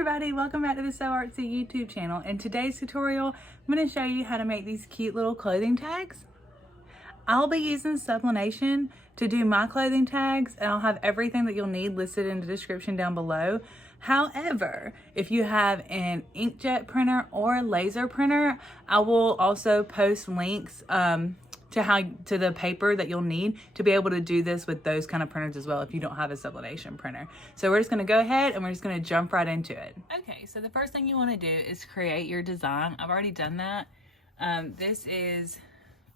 everybody, welcome back to the Sew Artsy YouTube channel. In today's tutorial, I'm going to show you how to make these cute little clothing tags. I'll be using Sublimation to do my clothing tags, and I'll have everything that you'll need listed in the description down below. However, if you have an inkjet printer or a laser printer, I will also post links to the paper that you'll need to be able to do this with those kind of printers as well if you don't have a sublimation printer. So we're just going to go ahead and we're just going to jump right into it. Okay, so the first thing you want to do is create your design. I've already done that. This is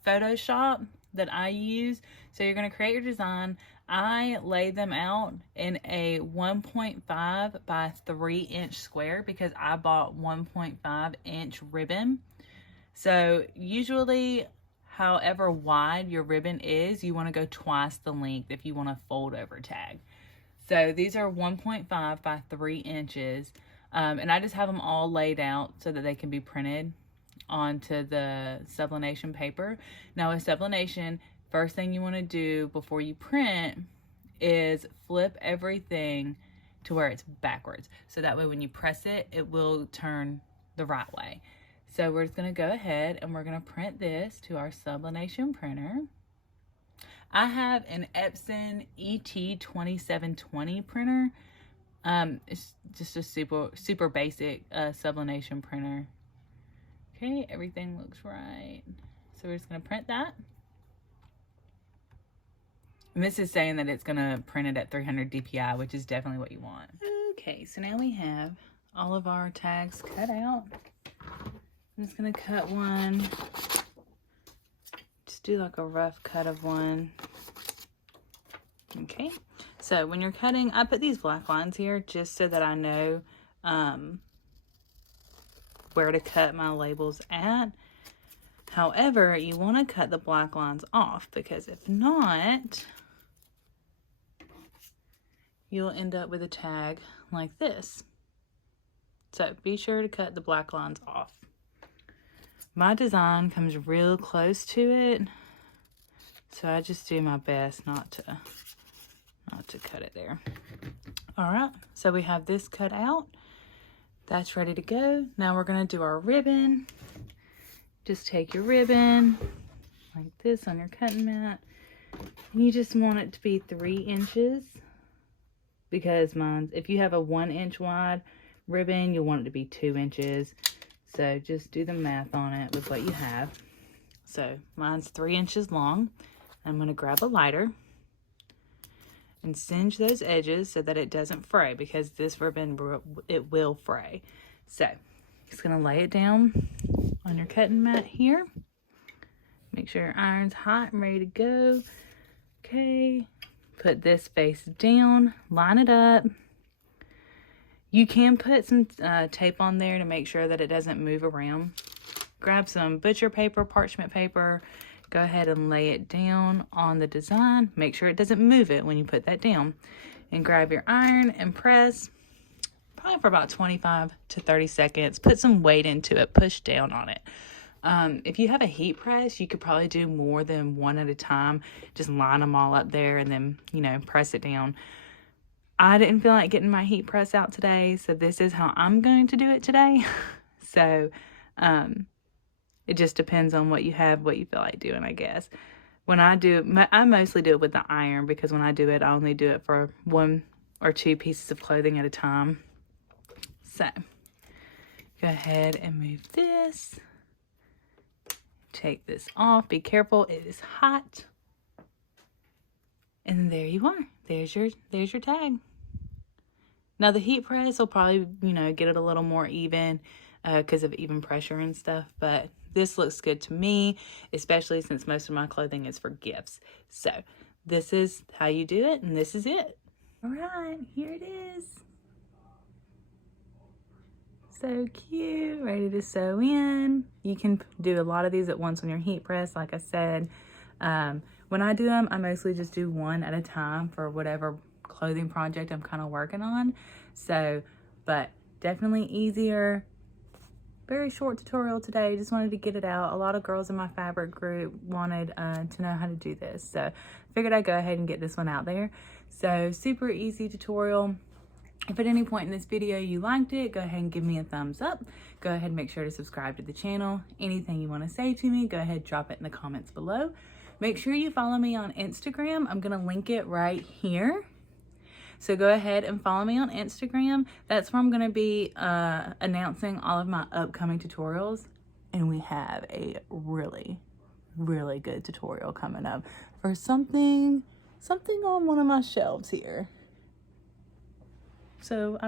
Photoshop that I use. So you're going to create your design. I laid them out in a 1.5 by 3 inch square because I bought 1.5 inch ribbon. So usually, however wide your ribbon is, you want to go twice the length if you want to fold over tag. So these are 1.5 by 3 inches. And I just have them all laid out so that they can be printed onto the sublimation paper. Now with sublimation, first thing you want to do before you print is flip everything to where it's backwards. So that way when you press it, it will turn the right way. So we're just going to go ahead and we're going to print this to our sublimation printer. I have an Epson ET2720 printer. It's just a super basic sublimation printer. Okay, everything looks right. So we're just going to print that. And this is saying that it's going to print it at 300 DPI, which is definitely what you want. Okay, so now we have all of our tags cut out. I'm just going to cut one. Just do like a rough cut of one. Okay, so when you're cutting, I put these black lines here just so that I know where to cut my labels at. However, you want to cut the black lines off because if not, you'll end up with a tag like this. So be sure to cut the black lines off. My design comes real close to it, so I just do my best not to cut it there. All right, so we have this cut out. That's ready to go. Now we're gonna do our ribbon. Just take your ribbon like this on your cutting mat. You just want it to be 3 inches because if you have a 1 inch wide ribbon, you'll want it to be 2 inches. So just do the math on it with what you have. So mine's 3 inches long. I'm going to grab a lighter and singe those edges so that it doesn't fray because this ribbon, it will fray. So just going to lay it down on your cutting mat here. Make sure your iron's hot and ready to go. Okay, put this face down, line it up. You can put some tape on there to make sure that it doesn't move around. Grab some butcher paper, parchment paper. Go ahead and lay it down on the design. Make sure it doesn't move it when you put that down. And grab your iron and press probably for about 25 to 30 seconds. Put some weight into it. Push down on it. If you have a heat press, you could probably do more than one at a time. Just line them all up there and then, press it down. I didn't feel like getting my heat press out today, so this is how I'm going to do it today. So, it just depends on what you have, what you feel like doing, I guess. When I do it, I mostly do it with the iron because when I do it, I only do it for 1 or 2 pieces of clothing at a time. So, go ahead and move this. Take this off. Be careful, it is hot. And there you are. There's your tag. Now the heat press will probably, get it a little more even because of even pressure and stuff. But this looks good to me, especially since most of my clothing is for gifts. So this is how you do it, and this is it. All right, here it is. So cute, ready to sew in. You can do a lot of these at once on your heat press, like I said. When I do them, I mostly just do one at a time for whatever clothing project I'm kind of working on. So, but definitely easier. Very short tutorial today. Just wanted to get it out. A lot of girls in my fabric group wanted to know how to do this. So, figured I'd go ahead and get this one out there. So, super easy tutorial. If at any point in this video you liked it, go ahead and give me a thumbs up. Go ahead and make sure to subscribe to the channel. Anything you want to say to me, go ahead, drop it in the comments below. Make sure you follow me on Instagram. I'm going to link it right here. So go ahead and follow me on Instagram. That's where I'm going to be announcing all of my upcoming tutorials. And we have a really, really good tutorial coming up for something on one of my shelves here. So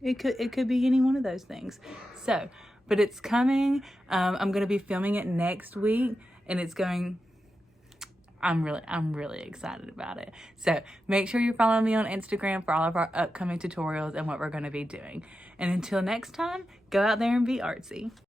it could be any one of those things. So, but it's coming. I'm going to be filming it next week, and I'm really excited about it. So make sure you follow me on Instagram for all of our upcoming tutorials and what we're going to be doing. And until next time, go out there and be artsy.